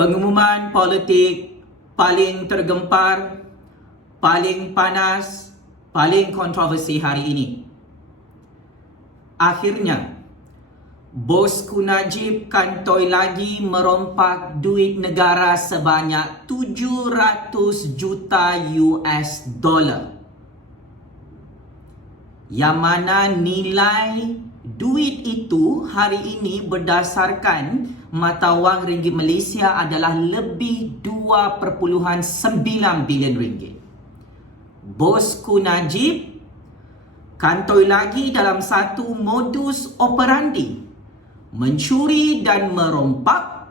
Pengumuman politik paling tergempar, paling panas, paling kontroversi hari ini. Akhirnya, bosku Najib kantoi lagi merompak duit negara sebanyak 700 juta US dollar. Yang mana nilai duit itu hari ini berdasarkan mata wang ringgit Malaysia adalah lebih 2.9 bilion ringgit. Bosku Najib kantoi lagi dalam satu modus operandi mencuri dan merompak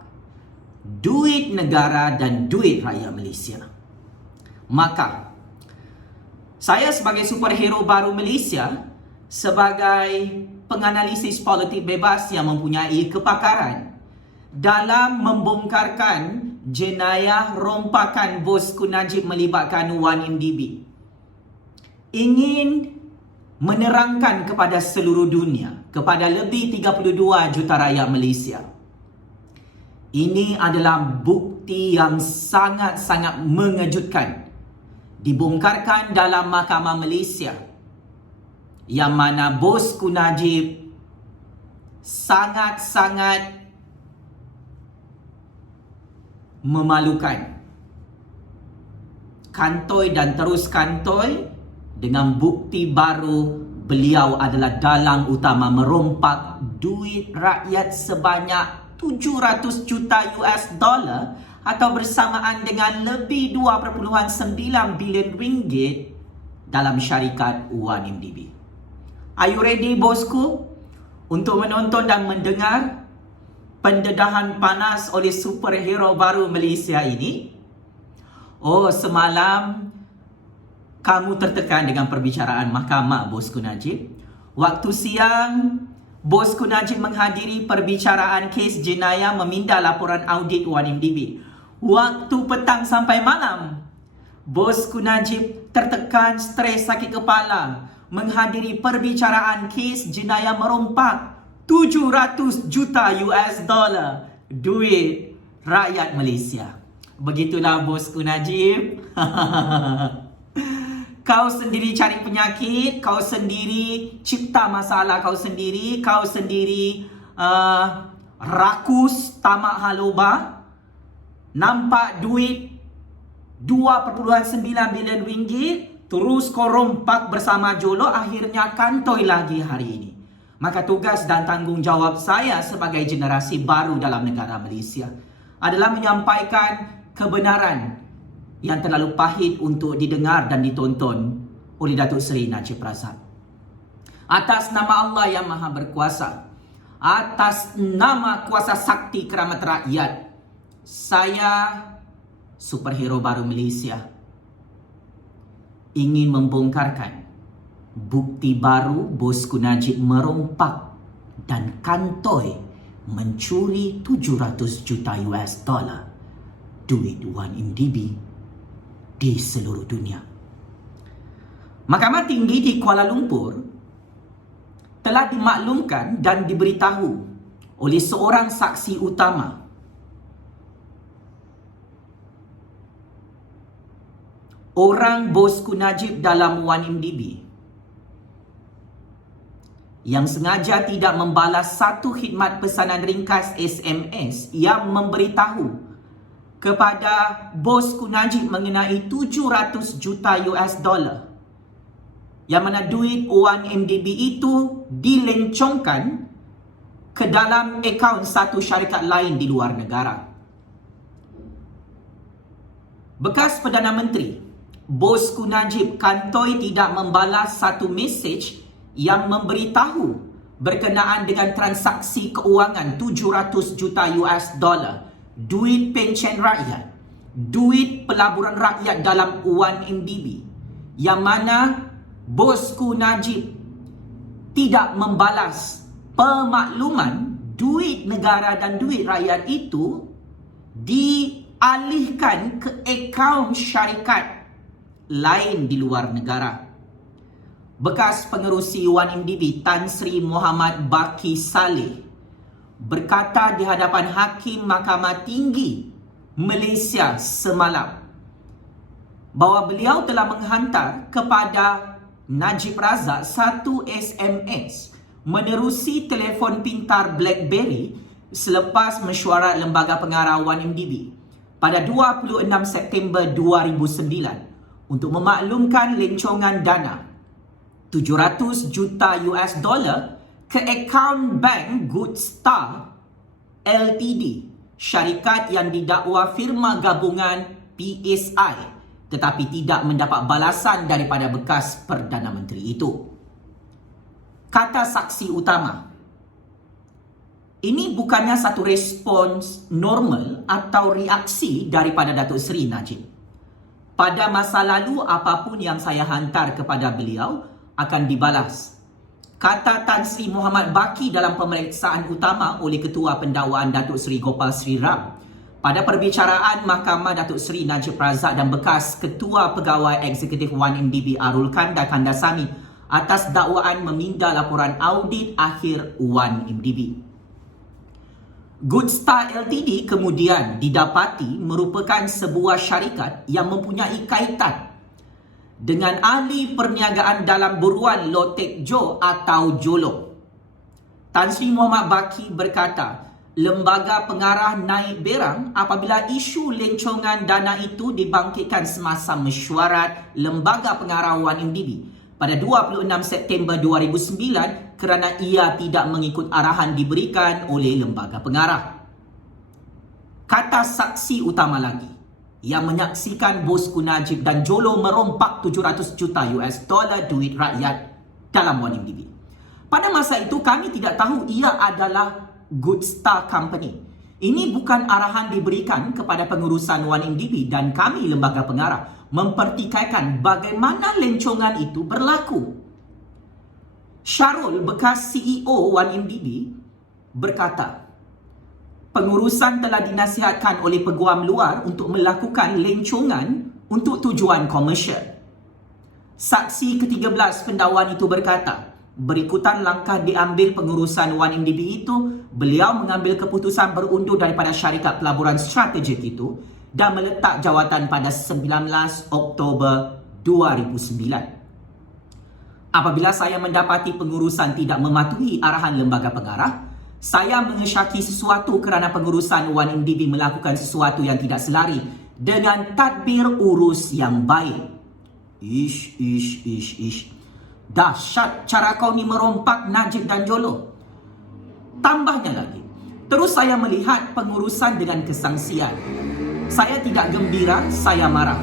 duit negara dan duit rakyat Malaysia. Maka, saya sebagai superhero baru Malaysia, sebagai penganalisis politik bebas yang mempunyai kepakaran dalam membongkarkan jenayah rompakan bosku Najib melibatkan 1MDB, ingin menerangkan kepada seluruh dunia, kepada lebih 32 juta rakyat Malaysia, ini adalah bukti yang sangat-sangat mengejutkan dibongkarkan dalam Mahkamah Malaysia, yang mana bosku Najib sangat-sangat memalukan. Kantoi dan terus kantoi dengan bukti baru beliau adalah dalang utama merompak duit rakyat sebanyak 700 juta US dollar atau bersamaan dengan lebih 2.9 bilion ringgit dalam syarikat 1MDB. Are you ready, bosku, untuk menonton dan mendengar pendedahan panas oleh superhero baru Malaysia ini? Oh, semalam kamu tertekan dengan perbicaraan mahkamah, bosku Najib. Waktu siang, bosku Najib menghadiri perbicaraan kes jenayah meminda laporan audit 1MDB. Waktu petang sampai malam, bosku Najib tertekan, stres, sakit kepala menghadiri perbicaraan kes jenayah merompak 700 juta US dollar duit rakyat Malaysia. Begitulah bosku Najib. Kau sendiri cari penyakit, kau sendiri cipta masalah, kau sendiri rakus, tamak haloba, nampak duit 2.9 bilion ringgit, terus kau rompak bersama Jolo, akhirnya kantoi lagi hari ini. Maka tugas dan tanggungjawab saya sebagai generasi baru dalam negara Malaysia adalah menyampaikan kebenaran yang terlalu pahit untuk didengar dan ditonton oleh Datuk Seri Najib Razak. Atas nama Allah yang Maha Berkuasa, atas nama kuasa sakti keramat rakyat, saya, superhero baru Malaysia, ingin membongkarkan bukti baru bosku Najib merompak dan kantoi mencuri 700 juta US dollar duit 1MDB di seluruh dunia. Mahkamah Tinggi di Kuala Lumpur telah dimaklumkan dan diberitahu oleh seorang saksi utama orang bosku Najib dalam 1MDB yang sengaja tidak membalas satu khidmat pesanan ringkas SMS yang memberitahu kepada bosku Najib mengenai 700 juta US dollar, yang mana duit 1MDB itu dilencongkan ke dalam akaun satu syarikat lain di luar negara. Bekas Perdana Menteri, bosku Najib kantoi tidak membalas satu mesej yang memberitahu berkenaan dengan transaksi keuangan 700 juta US dollar, duit pencen rakyat, duit pelaburan rakyat dalam 1MDB, yang mana bosku Najib tidak membalas pemakluman duit negara dan duit rakyat itu dialihkan ke akaun syarikat lain di luar negara. Bekas pengerusi 1MDB Tan Sri Muhammad Baki Saleh berkata di hadapan Hakim Mahkamah Tinggi Malaysia semalam bahawa beliau telah menghantar kepada Najib Razak satu SMS menerusi telefon pintar BlackBerry selepas mesyuarat Lembaga Pengarah 1MDB pada 26 September 2009 untuk memaklumkan lencongan dana 700 juta US dollar ke akaun bank Goodstar Ltd, syarikat yang didakwa firma gabungan PSI tetapi tidak mendapat balasan daripada bekas Perdana Menteri itu. Kata saksi utama, ini bukannya satu respons normal atau reaksi daripada Datuk Seri Najib. Pada masa lalu, apapun yang saya hantar kepada beliau akan dibalas. Kata Tan Sri Muhammad Baki dalam pemeriksaan utama oleh Ketua Pendakwaan Datuk Seri Gopal Sri Ram pada perbicaraan Mahkamah Datuk Seri Najib Razak dan bekas Ketua Pegawai Eksekutif 1MDB Arul Kandasamy atas dakwaan meminda laporan audit akhir 1MDB. Goodstar Ltd kemudian didapati merupakan sebuah syarikat yang mempunyai kaitan dengan ahli perniagaan dalam buruan Low Tech Joe atau Jolo. Tan Sri Muhammad Baki berkata, lembaga pengarah naik berang apabila isu lencongan dana itu dibangkitkan semasa mesyuarat Lembaga Pengarah 1MDB pada 26 September 2009 kerana ia tidak mengikut arahan diberikan oleh lembaga pengarah. Kata saksi utama lagi yang menyaksikan bosku Najib dan Jolo merompak 700 juta US dollar duit rakyat dalam 1MDB. Pada masa itu kami tidak tahu ia adalah Goodstar Company. Ini bukan arahan diberikan kepada pengurusan 1MDB dan kami lembaga pengarah mempertikaikan bagaimana lencongan itu berlaku. Syarul, bekas CEO 1MDB, berkata, pengurusan telah dinasihatkan oleh peguam luar untuk melakukan lencongan untuk tujuan komersial. Saksi ke-13 pendakwaan itu berkata, berikutan langkah diambil pengurusan 1MDB itu, beliau mengambil keputusan berundur daripada syarikat pelaburan strategik itu dan meletak jawatan pada 19 Oktober 2009. Apabila saya mendapati pengurusan tidak mematuhi arahan lembaga pengarah, saya mengesyaki sesuatu kerana pengurusan 1MDB melakukan sesuatu yang tidak selari dengan tadbir urus yang baik. Ish. Dahsyat cara kau ni merompak Najib dan Jolo. Tambahnya lagi, terus saya melihat pengurusan dengan kesangsian. Saya tidak gembira, saya marah.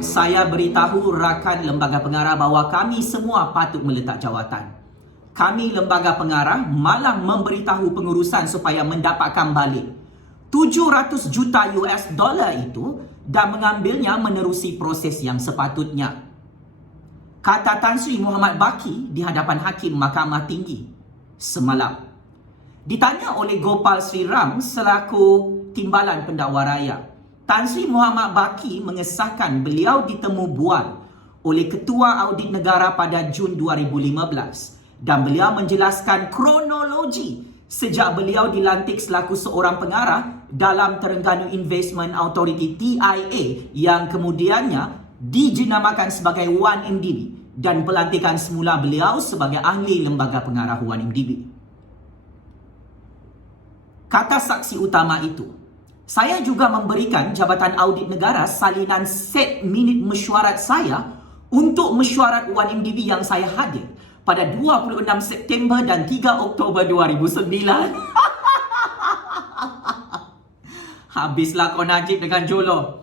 Saya beritahu rakan lembaga pengarah bahawa kami semua patut meletak jawatan. Kami lembaga pengarah malah memberitahu pengurusan supaya mendapatkan balik 700 juta US dollar itu dan mengambilnya menerusi proses yang sepatutnya. Kata Tan Sri Muhammad Baki di hadapan Hakim Mahkamah Tinggi semalam. Ditanya oleh Gopal Sri Ram selaku Timbalan Pendakwa Raya, Tan Sri Muhammad Baki mengesahkan beliau ditemu bual oleh Ketua Audit Negara pada Jun 2015 dan beliau menjelaskan kronologi sejak beliau dilantik selaku seorang pengarah dalam Terengganu Investment Authority TIA yang kemudiannya dijenamakan sebagai 1MDB dan pelantikan semula beliau sebagai ahli lembaga pengarah 1MDB. Kata saksi utama itu, saya juga memberikan Jabatan Audit Negara salinan set minit mesyuarat saya untuk mesyuarat 1MDB yang saya hadir pada 26 September dan 3 Oktober 2009. Habislah kau Najib dengan Jolo.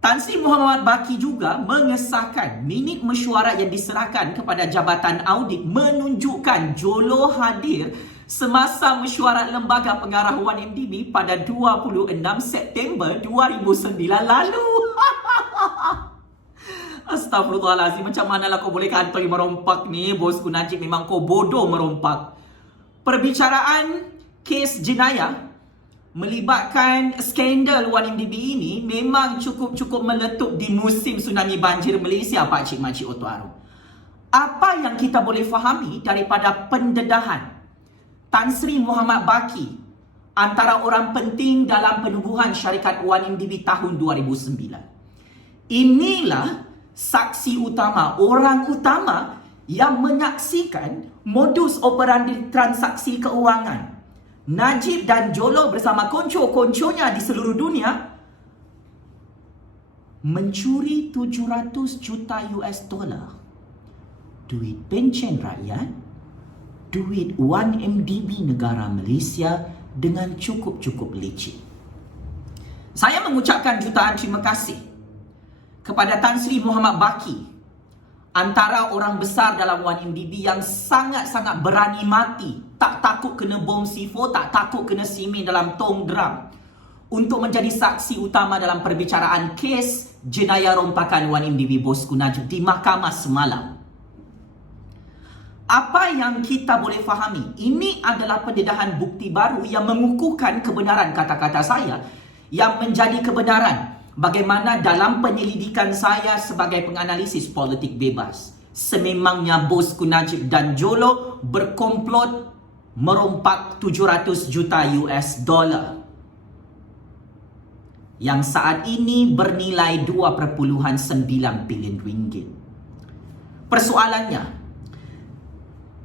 Tan Sri Muhammad Baki juga mengesahkan minit mesyuarat yang diserahkan kepada Jabatan Audit menunjukkan Jolo hadir semasa mesyuarat Lembaga Pengarah 1MDB pada 26 September 2009 lalu. Astaghfirullahalazim, macam manalah kau boleh kantoi merompak ni? Bosku Najib memang kau bodoh merompak. Perbicaraan kes jenayah melibatkan skandal 1MDB ini memang cukup meletup di musim tsunami banjir Malaysia, Pak Cik Makcik Oto Arum. Apa yang kita boleh fahami daripada pendedahan Tan Sri Muhammad Baki antara orang penting dalam penubuhan syarikat 1MDB tahun 2009. Inilah saksi utama, orang utama yang menyaksikan modus operandi transaksi keuangan Najib dan Jolo bersama konco-konconya di seluruh dunia mencuri 700 juta US dollar duit pencen rakyat, duit 1MDB negara Malaysia dengan cukup-cukup licin. Saya mengucapkan jutaan terima kasih kepada Tan Sri Muhammad Baki, antara orang besar dalam 1MDB yang sangat-sangat berani mati, tak takut kena bom C4, tak takut kena simen dalam tong drum, untuk menjadi saksi utama dalam perbicaraan kes jenayah rompakan 1MDB Bosku Najib di mahkamah semalam. Apa yang kita boleh fahami, ini adalah pendedahan bukti baru yang mengukuhkan kebenaran kata-kata saya yang menjadi kebenaran. Bagaimana dalam penyelidikan saya sebagai penganalisis politik bebas, sememangnya Bosku Najib dan Jolo berkomplot merompak 700 juta US dollar yang saat ini bernilai 2.9 bilion ringgit. Persoalannya,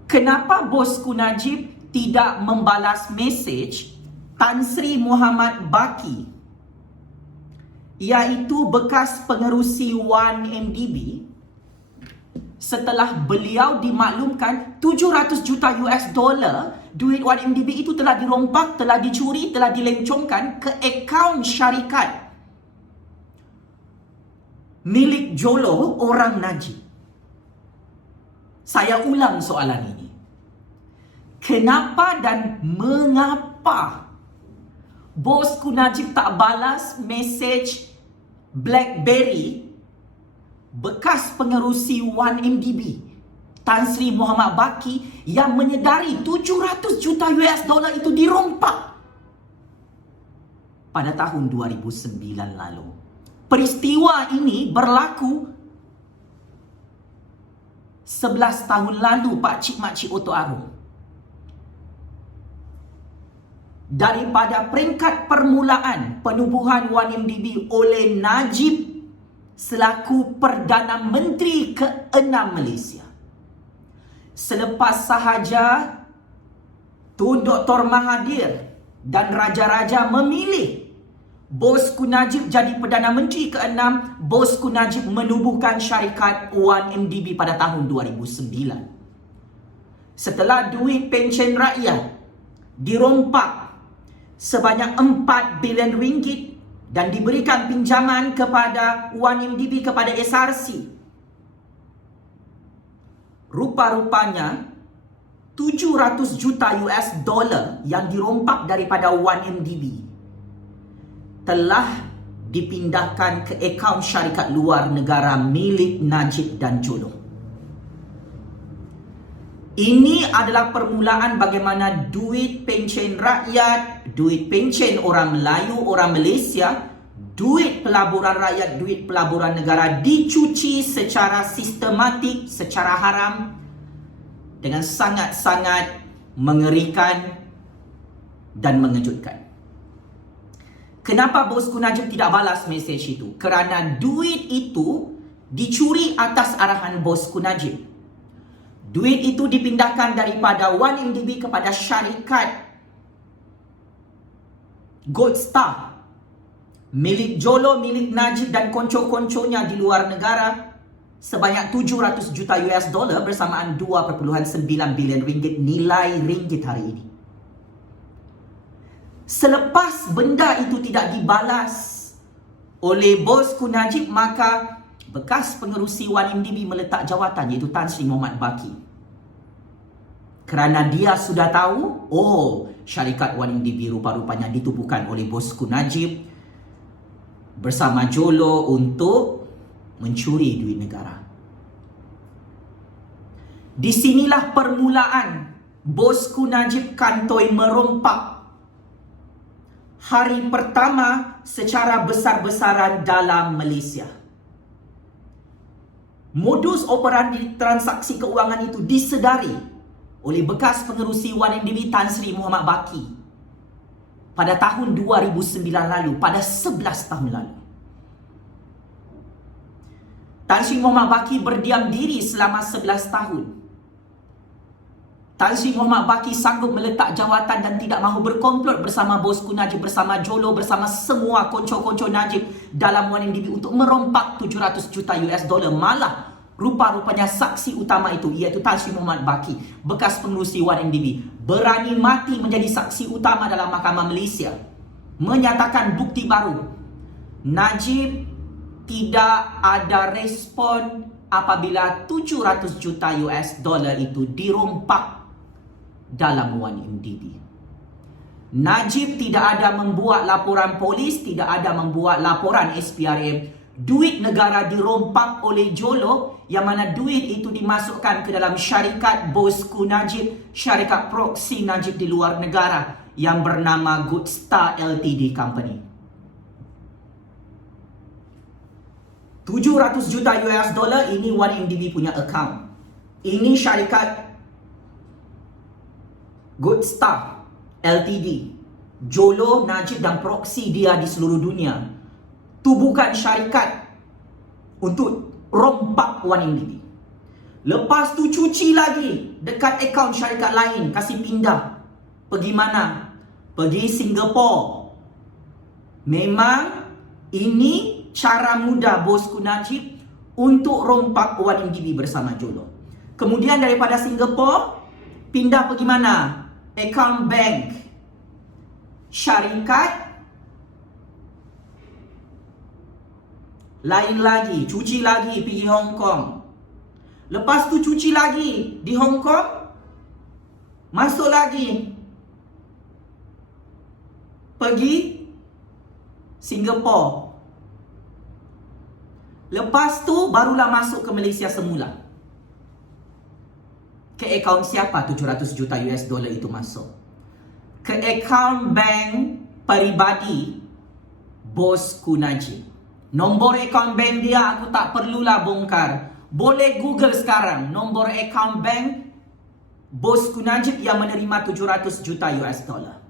kenapa Bosku Najib tidak membalas mesej Tan Sri Muhammad Baki, iaitu bekas pengerusi 1MDB, setelah beliau dimaklumkan 700 juta US dollar duit 1MDB itu telah dirompak, telah dicuri, telah dilencongkan ke akaun syarikat milik Jolo orang Najib. Saya ulang soalan ini. Kenapa dan mengapa Bosku Najib tak balas mesej BlackBerry bekas pengerusi 1MDB Tan Sri Muhammad Baki yang menyedari 700 juta US dollar itu dirompak pada tahun 2009 lalu. Peristiwa ini berlaku 11 tahun lalu, Pak Cik Makcik Oto Arum. Daripada peringkat permulaan penubuhan 1MDB oleh Najib selaku Perdana Menteri ke-6 Malaysia, selepas sahaja Tun Dr. Mahathir dan Raja-Raja memilih Bosku Najib jadi Perdana Menteri ke-6, Bosku Najib menubuhkan syarikat 1MDB pada tahun 2009. Setelah duit pencen rakyat dirompak sebanyak 4 bilion ringgit dan diberikan pinjaman kepada 1MDB, kepada SRC, rupa-rupanya 700 juta US dollar yang dirompak daripada 1MDB telah dipindahkan ke akaun syarikat luar negara milik Najib dan Jolo. Ini adalah permulaan bagaimana duit pencen rakyat, duit pencen orang Melayu, orang Malaysia, duit pelaburan rakyat, duit pelaburan negara dicuci secara sistematik, secara haram, dengan sangat-sangat mengerikan dan mengejutkan. Kenapa Bosku Najib tidak balas mesej itu? Kerana duit itu dicuri atas arahan Bosku Najib. Duit itu dipindahkan daripada 1MDB kepada syarikat Gold Star milik Jolo, milik Najib dan konco-konconya di luar negara sebanyak 700 juta US dollar bersamaan 2.9 bilion ringgit nilai ringgit hari ini. Selepas benda itu tidak dibalas oleh Bosku Najib, maka bekas pengerusi 1MDB meletak jawatan, iaitu Tan Sri Muhammad Baki. Kerana dia sudah tahu, syarikat 1MDB rupa-rupanya ditubuhkan oleh Bosku Najib bersama Jolo untuk mencuri duit negara. Di sinilah permulaan Bosku Najib kantoi merompak hari pertama secara besar-besaran dalam Malaysia. Modus operandi transaksi keuangan itu disedari oleh bekas pengerusi 1MDB Tan Sri Muhammad Baki. pada tahun 2009 lalu, pada 11 tahun lalu. Tan Sri Muhammad Baki berdiam diri selama 11 tahun. Tan Sri Muhammad Baki sanggup meletak jawatan dan tidak mahu berkomplot bersama bosku Najib, bersama Jolo, bersama semua konco-konco Najib dalam 1MDB untuk merompak 700 juta US dollar. Malah rupa-rupanya saksi utama itu, iaitu Tan Sri Muhammad Baki, bekas pengerusi 1MDB, berani mati menjadi saksi utama dalam Mahkamah Malaysia, menyatakan bukti baru. Najib tidak ada respon apabila 700 juta US dollar itu dirompak dalam 1MDB. Najib tidak ada membuat laporan polis, tidak ada membuat laporan SPRM. Duit negara dirompak oleh Jolo, yang mana duit itu dimasukkan ke dalam syarikat bosku Najib, syarikat proksi Najib di luar negara yang bernama Good Star Ltd Company. 700 juta US dollar ini 1MDB punya account. Ini syarikat Good Star Ltd, Jolo, Najib dan proksi dia di seluruh dunia. Itu bukan syarikat untuk rompak 1MDB. Lepas tu cuci lagi dekat akaun syarikat lain, kasih pindah. Pergi mana? Pergi Singapura. Memang ini cara mudah bosku Najib untuk rompak 1MDB bersama Jolo. Kemudian daripada Singapura pindah pergi mana? Akaun bank syarikat lain lagi, cuci lagi pergi Hong Kong. Lepas tu cuci lagi di Hong Kong, masuk lagi pergi Singapura. Lepas tu barulah masuk ke Malaysia semula. Ke akaun siapa 700 juta US dollar itu masuk? Ke akaun bank peribadi bosku Najib. Nombor akaun bank dia aku tak perlulah bongkar. Boleh Google sekarang nombor akaun bank bosku Najib yang menerima 700 juta US dollar.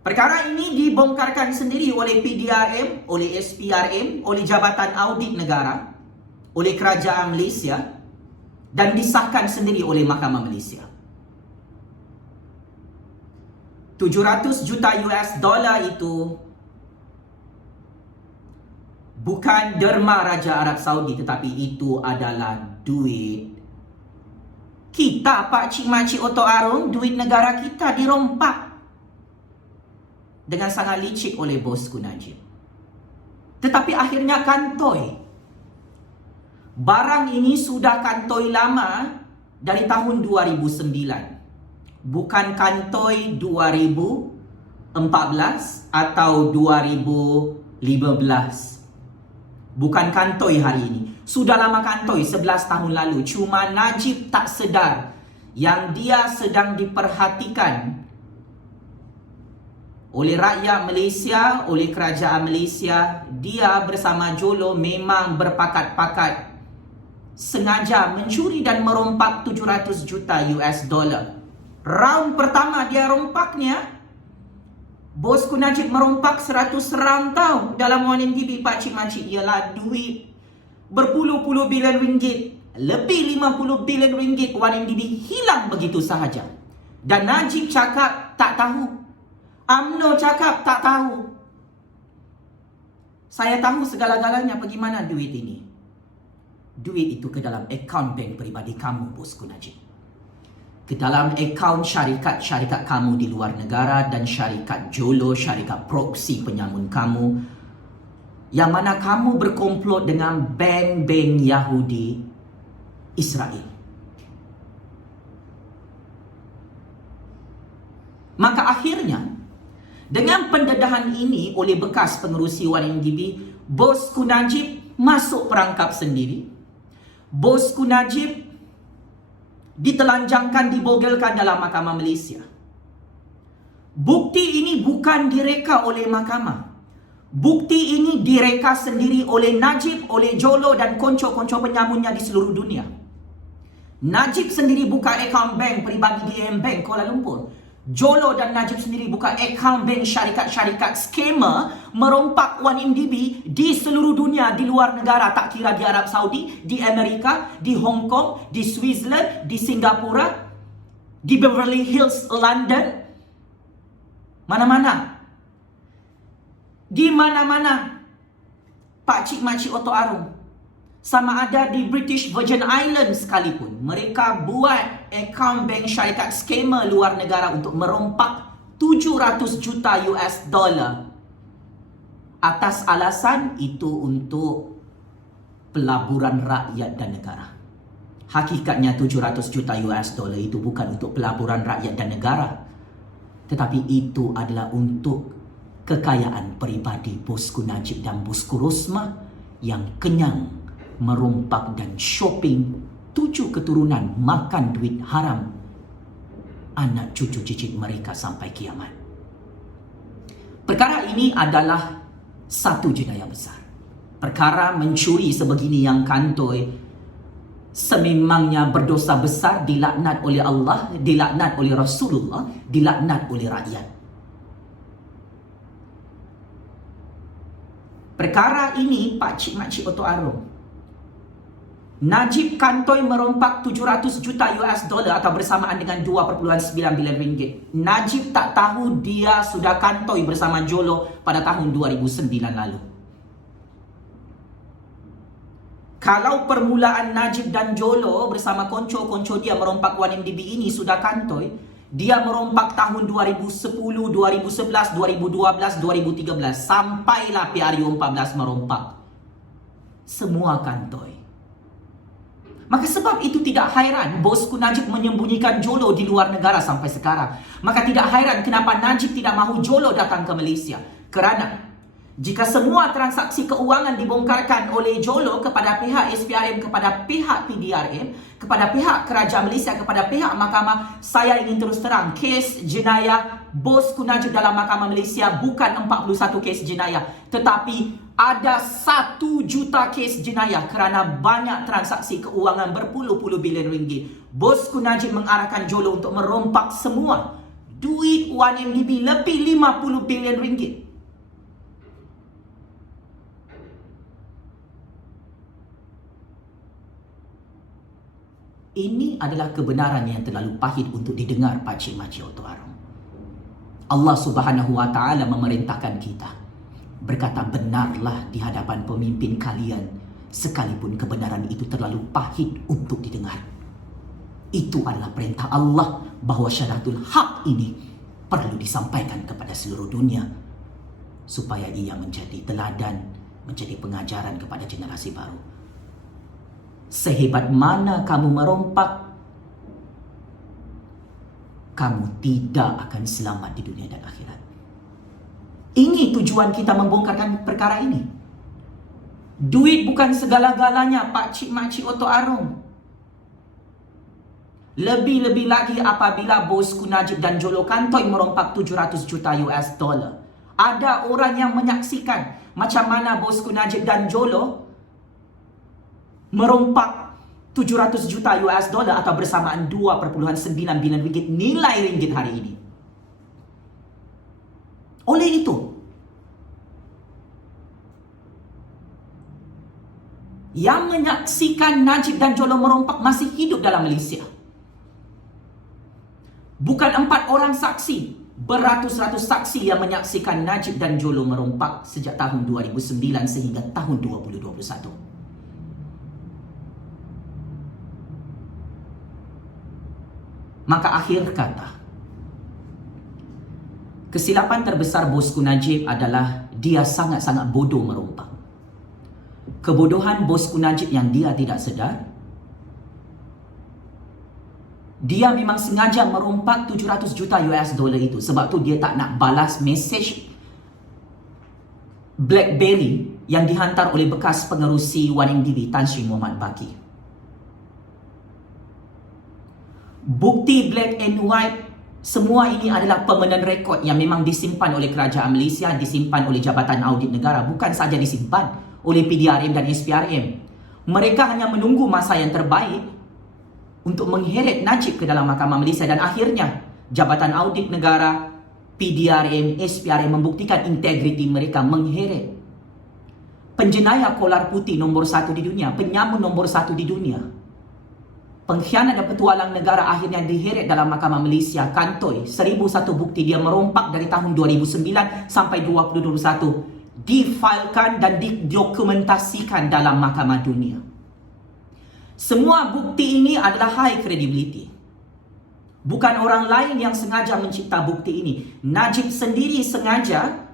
Perkara ini dibongkarkan sendiri oleh PDRM, oleh SPRM, oleh Jabatan Audit Negara, oleh Kerajaan Malaysia dan disahkan sendiri oleh Mahkamah Malaysia. 700 juta US dollar itu bukan derma Raja Arab Saudi, tetapi itu adalah duit kita, Pak Cik Makcik Otok Arung. Duit negara kita dirompak dengan sangat licik oleh bosku Najib. Tetapi akhirnya kantoi. Barang ini sudah kantoi lama dari tahun 2009. Bukan kantoi 2014 atau 2015. Bukan kantoi hari ini. Sudah lama kantoi, 11 tahun lalu. Cuma Najib tak sedar yang dia sedang diperhatikan oleh rakyat Malaysia, oleh kerajaan Malaysia. Dia bersama Jolo memang berpakat-pakat sengaja mencuri dan merompak 700 juta US dollar. Round pertama dia rompaknya, bosku Najib merompak 100 round tau dalam 1MDB, Pak Cik Makcik. Ialah duit berpuluh-puluh bilion ringgit, lebih 50 bilion ringgit 1MDB hilang begitu sahaja. Dan Najib cakap tak tahu. UMNO cakap tak tahu. Saya tahu segala-galanya. Pergi mana duit ini? Duit itu ke dalam akaun bank peribadi kamu, bosku Najib. Ke dalam akaun syarikat-syarikat kamu di luar negara dan syarikat Jolo, syarikat proksi penyamun kamu, yang mana kamu berkomplot dengan bank-bank Yahudi Israel. Maka akhirnya, dengan pendedahan ini oleh bekas pengerusi 1MDB, bosku Najib masuk perangkap sendiri. Bosku Najib ditelanjangkan, dibogelkan dalam Mahkamah Malaysia. Bukti ini bukan direka oleh mahkamah. Bukti ini direka sendiri oleh Najib, oleh Jolo dan konco-konco penyamunnya di seluruh dunia. Najib sendiri buka akaun bank peribadi di AM Bank Kuala Lumpur. Jolo dan Najib sendiri buka akaun bank syarikat-syarikat skema merompak 1MDB di seluruh dunia, di luar negara, tak kira di Arab Saudi, di Amerika, di Hong Kong, di Switzerland, di Singapura, di Beverly Hills, London, mana-mana. Di mana-mana. Pakcik makcik Oto Arung. Sama ada di British Virgin Islands sekalipun, mereka buat akaun bank syarikat skema luar negara untuk merompak 700 juta US dollar. Atas alasan itu untuk pelaburan rakyat dan negara. Hakikatnya 700 juta US dollar itu bukan untuk pelaburan rakyat dan negara, tetapi itu adalah untuk kekayaan peribadi Bosku Najib dan Bosku Rosmah yang kenyang merompak dan shopping 7 keturunan, makan duit haram anak cucu cicit mereka sampai kiamat. Perkara ini adalah satu jenayah besar. Perkara mencuri sebegini yang kantoi sememangnya berdosa besar, dilaknat oleh Allah, dilaknat oleh Rasulullah, dilaknat oleh rakyat. Perkara ini pakcik makcik Oto Arung. Najib kantoi merompak 700 juta US dollar atau bersamaan dengan 2.9 bilion ringgit. Najib tak tahu dia sudah kantoi bersama Jolo pada tahun 2009 lalu. Kalau permulaan Najib dan Jolo bersama konco-konco dia merompak 1MDB ini sudah kantoi, dia merompak tahun 2010, 2011, 2012, 2013 sampailah PRU 14 merompak. Semua kantoi. Maka sebab itu tidak hairan Bosku Najib menyembunyikan Jolo di luar negara sampai sekarang. Maka tidak hairan kenapa Najib tidak mahu Jolo datang ke Malaysia. Kerana jika semua transaksi keuangan dibongkarkan oleh Jolo kepada pihak SPRM, kepada pihak PDRM, kepada pihak Kerajaan Malaysia, kepada pihak Mahkamah, saya ingin terus terang, kes jenayah Bosku Najib dalam Mahkamah Malaysia bukan 41 kes jenayah, tetapi ada 1 juta kes jenayah kerana banyak transaksi keuangan berpuluh-puluh bilion ringgit. Bosku Najib mengarahkan Jolo untuk merompak semua duit 1MDB lebih 50 bilion ringgit. Ini adalah kebenaran yang terlalu pahit untuk didengar pakcik makcik Oto Arung. Allah Subhanahu Wa Taala memerintahkan kita berkata benarlah di hadapan pemimpin kalian, sekalipun kebenaran itu terlalu pahit untuk didengar. Itu adalah perintah Allah bahawa syahadatul haq ini perlu disampaikan kepada seluruh dunia supaya ia menjadi teladan, menjadi pengajaran kepada generasi baru. Sehebat mana kamu merompak, kamu tidak akan selamat di dunia dan akhirat. Ini tujuan kita membongkarkan perkara ini. Duit bukan segala-galanya pakcik makcik Oto Arung. Lebih-lebih lagi apabila Bosku Najib dan Jolo kantoi merompak 700 juta US dollar. Ada orang yang menyaksikan macam mana Bosku Najib dan Jolo merompak 700 juta US dollar atau bersamaan 2.9 bilion ringgit nilai ringgit hari ini. Oleh itu, yang menyaksikan Najib dan Jolo merompak masih hidup dalam Malaysia. Bukan 4 orang saksi, beratus-ratus saksi yang menyaksikan Najib dan Jolo merompak sejak tahun 2009 sehingga tahun 2021. Maka akhir kata, kesilapan terbesar Bosku Najib adalah dia sangat-sangat bodoh merompak. Kebodohan Bosku Najib yang dia tidak sedar, dia memang sengaja merompak 700 juta US dollar itu. Sebab tu dia tak nak balas mesej BlackBerry yang dihantar oleh bekas pengerusi 1MDB Tan Sri Muhammad Baqi. Bukti black and white, semua ini adalah permanent record yang memang disimpan oleh Kerajaan Malaysia, disimpan oleh Jabatan Audit Negara, bukan saja disimpan oleh PDRM dan SPRM. Mereka hanya menunggu masa yang terbaik untuk mengheret Najib ke dalam Mahkamah Malaysia dan akhirnya Jabatan Audit Negara, PDRM, SPRM membuktikan integriti mereka mengheret. Penjenayah kolar putih nombor 1 di dunia, penyamun nombor 1 di dunia, pengkhianat dan petualang negara akhirnya diheret dalam Mahkamah Malaysia. Kantoi, 1001 bukti dia merompak dari tahun 2009 sampai 2021. Difailkan dan didokumentasikan dalam Mahkamah Dunia. Semua bukti ini adalah high credibility. Bukan orang lain yang sengaja mencipta bukti ini. Najib sendiri sengaja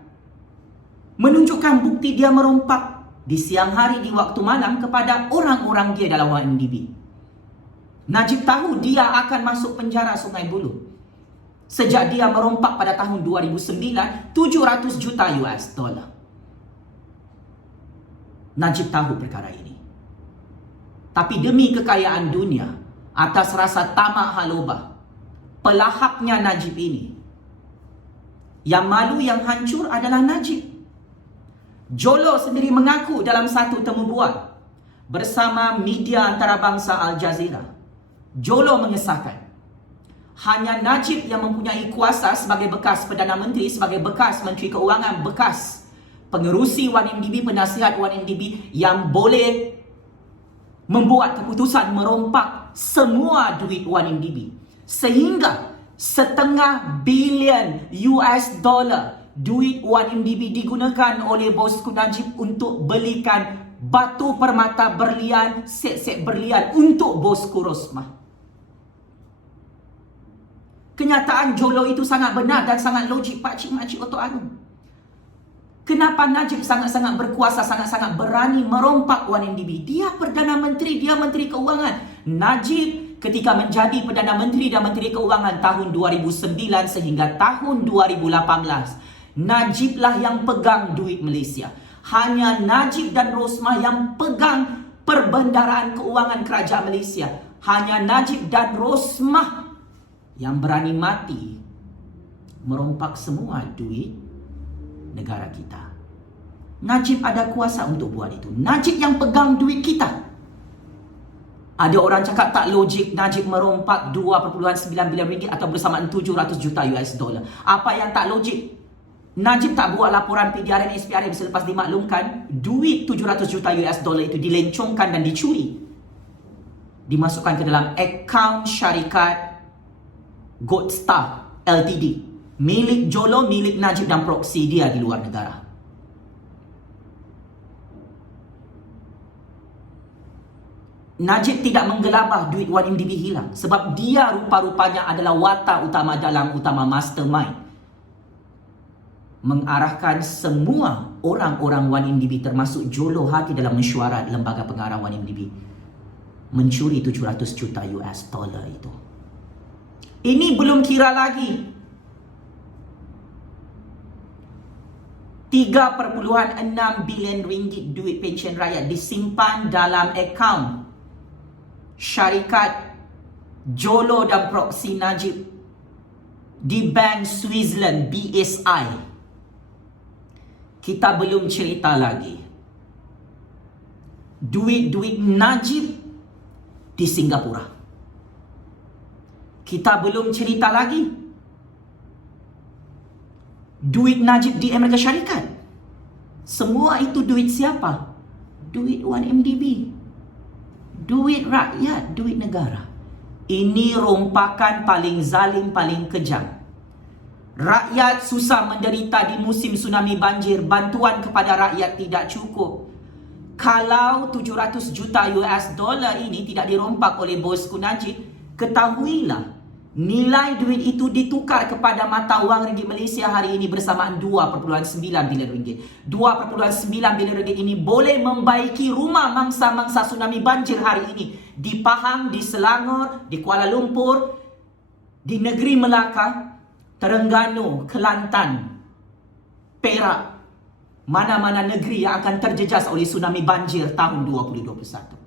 menunjukkan bukti dia merompak di siang hari, di waktu malam kepada orang-orang dia dalam ONDB. Najib tahu dia akan masuk penjara Sungai Buloh. Sejak dia merompak pada tahun 2009, 700 juta US dollar. Najib tahu perkara ini. Tapi demi kekayaan dunia, atas rasa tamak halobah, pelahapnya Najib ini, yang malu yang hancur adalah Najib. Jolo sendiri mengaku dalam satu temu bual bersama media antarabangsa Al Jazeera. Jolo mengesahkan hanya Najib yang mempunyai kuasa sebagai bekas Perdana Menteri, sebagai bekas Menteri Keuangan, bekas pengerusi 1MDB, penasihat 1MDB yang boleh membuat keputusan merompak semua duit 1MDB. Sehingga $500 bilion US dollar duit 1MDB digunakan oleh bosku Najib untuk belikan batu permata berlian, set-set berlian untuk bosku Rosmah. Kenyataan Jolo itu sangat benar dan sangat logik, pakcik makcik otok anu. Kenapa Najib sangat-sangat berkuasa, sangat-sangat berani merompak 1MDB? Dia Perdana Menteri, dia Menteri Keuangan. Najib ketika menjadi Perdana Menteri dan Menteri Keuangan tahun 2009 sehingga tahun 2018, Najiblah yang pegang duit Malaysia. Hanya Najib dan Rosmah yang pegang perbendaraan keuangan kerajaan Malaysia. Hanya Najib dan Rosmah yang berani mati merompak semua duit negara kita. Najib ada kuasa untuk buat itu. Najib yang pegang duit kita. Ada orang cakap tak logik Najib merompak 2.9 bilion ringgit atau bersamaan 700 juta US dollar. Apa yang tak logik? Najib tak buat laporan PDRM SPRM selepas dimaklumkan duit 700 juta US dollar itu dilencongkan dan dicuri. Dimasukkan ke dalam akaun syarikat Gold Star Ltd. Milik Jolo, milik Najib dan proksi dia di luar negara. Najib tidak menggelabah duit 1MDB hilang sebab dia rupa-rupanya adalah watak utama dalam utama mastermind mengarahkan semua orang-orang 1MDB termasuk Jolo Hati dalam mesyuarat lembaga pengarah 1MDB mencuri 700 juta US dollar itu. Ini belum kira lagi 3.6 bilion ringgit duit pensyen rakyat disimpan dalam akaun syarikat Jolo dan proksi Najib di Bank Switzerland BSI. Kita belum cerita lagi duit-duit Najib di Singapura. Kita belum cerita lagi duit Najib di Amerika Syarikat. Semua itu duit siapa? Duit 1MDB. Duit rakyat, duit negara. Ini rompakan paling zalim, paling kejam. Rakyat susah menderita di musim tsunami banjir. Bantuan kepada rakyat tidak cukup. Kalau 700 juta US dollar ini tidak dirompak oleh bosku Najib, ketahuilah nilai duit itu ditukar kepada mata wang ringgit Malaysia hari ini bersamaan 2.9 bilion ringgit. 2.9 bilion ringgit ini boleh membaiki rumah mangsa-mangsa tsunami banjir hari ini. Di Pahang, di Selangor, di Kuala Lumpur, di negeri Melaka, Terengganu, Kelantan, Perak. Mana-mana negeri yang akan terjejas oleh tsunami banjir tahun 2021.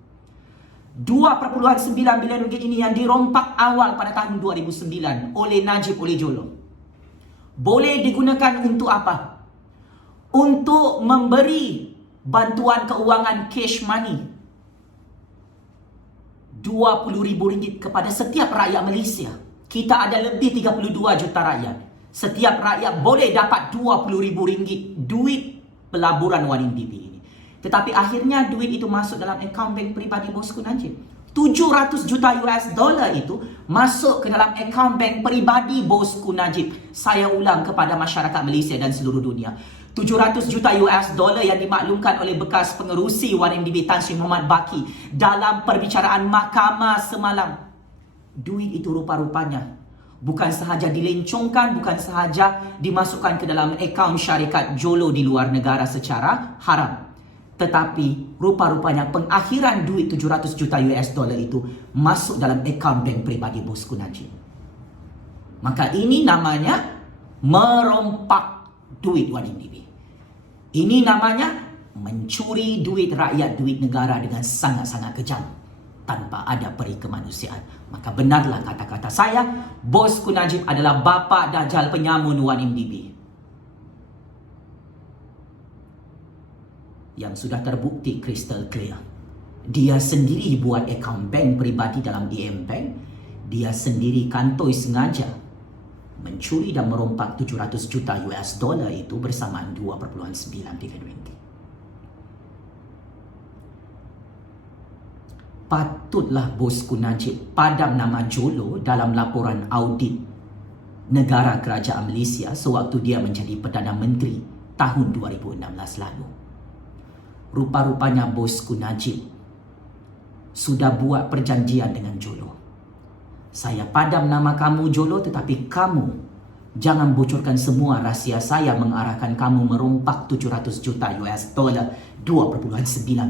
2.9 bilion ringgit ini yang dirompak awal pada tahun 2009 oleh Najib, oleh Jolo. Boleh digunakan untuk apa? Untuk memberi bantuan keuangan cash money RM20,000 kepada setiap rakyat Malaysia. Kita ada lebih 32 juta rakyat. Setiap rakyat boleh dapat RM20,000 duit pelaburan 1MDB ini. Tetapi akhirnya duit itu masuk dalam akaun bank peribadi bosku Najib. 700 juta US dollar itu masuk ke dalam akaun bank peribadi bosku Najib. Saya ulang kepada masyarakat Malaysia dan seluruh dunia. 700 juta US dollar yang dimaklumkan oleh bekas pengerusi 1MDB Tan Sri Muhammad Baki dalam perbicaraan mahkamah semalam. Duit itu rupa-rupanya bukan sahaja dilencongkan, bukan sahaja dimasukkan ke dalam akaun syarikat Jolo di luar negara secara haram. Tetapi rupa-rupanya pengakhiran duit 700 juta US dollar itu masuk dalam akaun bank peribadi bosku Najib. Maka ini namanya merompak duit 1MDB. Ini namanya mencuri duit rakyat, duit negara dengan sangat-sangat kejam, tanpa ada peri kemanusiaan. Maka benarlah kata-kata saya, bosku Najib adalah bapa dajal penyamun 1MDB. Yang sudah terbukti crystal clear. Dia sendiri buat akaun bank peribadi dalam EM Bank. Dia sendiri kantoi sengaja mencuri dan merompak 700 juta US dollar itu bersamaan 2.9 bilion ringgit. Patutlah bosku Najib padam nama Jolo dalam laporan audit negara kerajaan Malaysia sewaktu dia menjadi Perdana Menteri tahun 2016 lalu. Rupa-rupanya bosku Najib sudah buat perjanjian dengan Jolo. Saya padam nama kamu Jolo, tetapi kamu jangan bocorkan semua rahsia saya mengarahkan kamu merompak 700 juta US dollar 2.9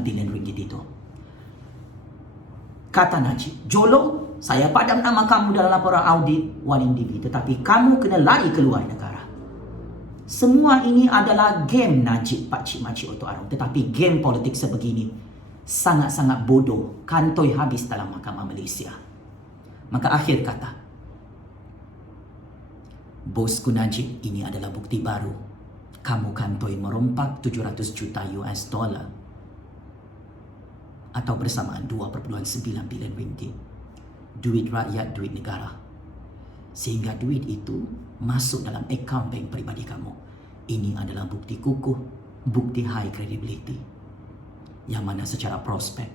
bilion ringgit itu. Kata Najib, Jolo, saya padam nama kamu dalam laporan audit 1MDB, tetapi kamu kena lari keluar negara. Semua ini adalah game Najib Pakcik Makcik Oto Arum. Tetapi game politik sebegini sangat-sangat bodoh, kantoi habis dalam mahkamah Malaysia. Maka akhir kata, bosku Najib, ini adalah bukti baru. Kamu kantoi merompak 700 juta US dollar atau bersamaan 2.9 bilion ringgit. Duit rakyat, duit negara. Sehingga duit itu masuk dalam akaun bank peribadi kamu. Ini adalah bukti kukuh, bukti high credibility. Yang mana secara prospek,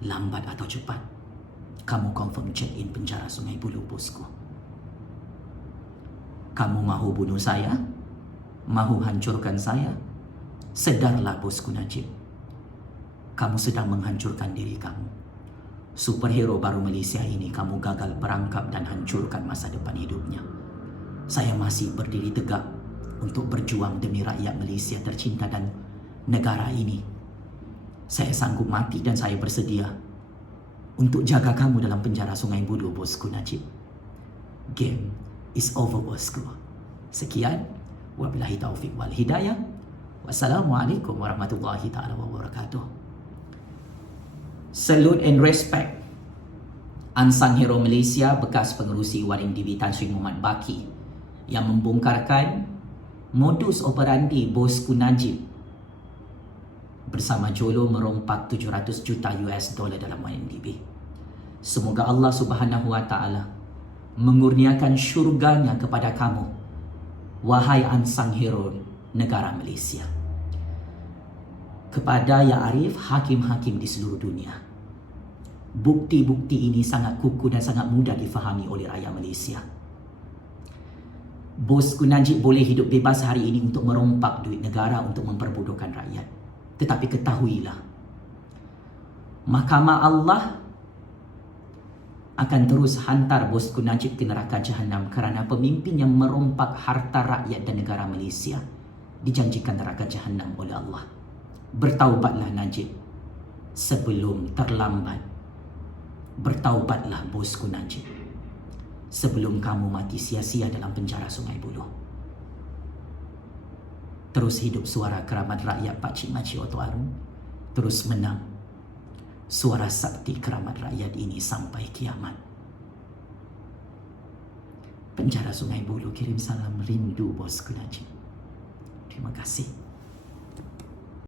lambat atau cepat, kamu confirm check in penjara Sungai Buloh bosku. Kamu mahu bunuh saya? Mahu hancurkan saya? Sedarlah bosku Najib. Kamu sedang menghancurkan diri kamu. Superhero baru Malaysia ini kamu gagal perangkap dan hancurkan masa depan hidupnya. Saya masih berdiri tegak untuk berjuang demi rakyat Malaysia tercinta dan negara ini. Saya sanggup mati dan saya bersedia untuk jaga kamu dalam penjara Sungai Buloh bosku Najib. Game is over bosku. Sekian, wabillahi taufiq wal hidayah. Wassalamualaikum warahmatullahi taala wabarakatuh. Salute and respect Unsung Hero Malaysia, bekas pengerusi 1MDB Tan Sri Muhammad Baki yang membongkarkan modus operandi bosku Najib bersama Jolo merompak 700 juta US dollar dalam 1MDB. Semoga Allah Subhanahu Wa Taala mengurniakan syurganya kepada kamu, wahai unsung hero negara Malaysia. Kepada Ya Arif, hakim-hakim di seluruh dunia, bukti-bukti ini sangat kukuh dan sangat mudah difahami oleh rakyat Malaysia. Bosku Najib boleh hidup bebas hari ini untuk merompak duit negara untuk memperbodohkan rakyat. Tetapi ketahuilah, Mahkamah Allah akan terus hantar bosku Najib ke neraka Jahannam kerana pemimpin yang merompak harta rakyat dan negara Malaysia dijanjikan neraka Jahannam oleh Allah. Bertaubatlah Najib sebelum terlambat. Bertaubatlah bosku Najib sebelum kamu mati sia-sia dalam penjara Sungai Buloh. Terus hidup suara keramat rakyat Pakcik Makcik Oto Arum. Terus menang suara sakti keramat rakyat ini sampai kiamat. Penjara Sungai Buloh kirim salam rindu bosku Najib. Terima kasih.